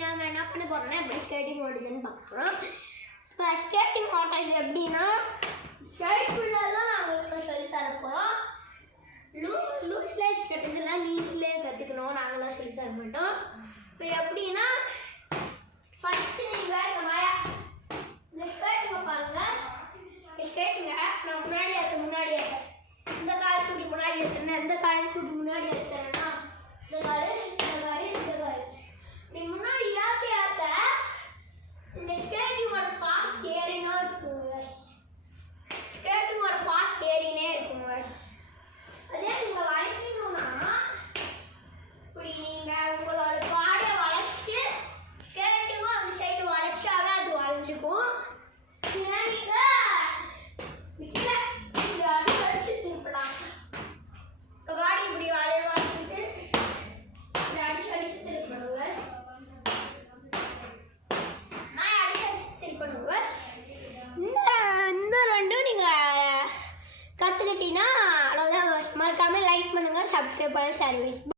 நாங்கள் என்ன பண்ண போகிறோம்னா எப்படி ஸ்கேட்டிங் ஓடுதுன்னு பார்க்குறோம். இப்போ ஸ்கேட்டிங் ஓட்டுறது எப்படின்னா ஸ்கேட்டுள்ளே தான் நாங்கள் இப்போ சொல்லித்தர போகிறோம். லூஸ்லேயே கற்றுக்கலாம், நீட்லேயே கற்றுக்கணும், நாங்களாம் சொல்லித்தர மாட்டோம். இப்போ எப்படின்னா ஃபஸ்ட்டு நீங்கள் இந்த மாதிரி இந்த ஸ்கேட்டிங்கை பாருங்கள். ஸ்கேட்டிங்கை நான் முன்னாடி ஏற்றேன், இந்த கால் தூக்கி முன்னாடி ஏற்றுனேன், இந்த கால் தூக்கி முன்னாடி ஏற்றுறேன்னா இந்த கால் இப்படி முன்னாடி ஏற்ற இந்த ஸ்கேட்டிங்கோட ஃபாஸ்ட் ஏறினா இருக்குங்க. ஸ்கேட்டிங்கோட ஃபாஸ்ட் ஏறினே இருக்குங்க. அதே நீங்கள் வளைக்கணும்னா இப்படி நீங்கள் உங்களோட பாடையை வளைச்சி ஸ்கேட்டிங்கும் அந்த சைடு வளைச்சாவே அது வளைஞ்சிக்கும். பாடி இப்படி வளைச்சிட்டு இப்படி அடிச்சு திருப்பணுங்க. நான் அடிச்சு திருப்பணுங்க. இந்த ரெண்டும் நீங்கள் கற்றுக்கிட்டீங்கன்னா அவ்வளோதான். மறக்காமல் லைக் பண்ணுங்கள், சப்ஸ்கிரைப் பண்ணுங்கள், சர்வீஸ்.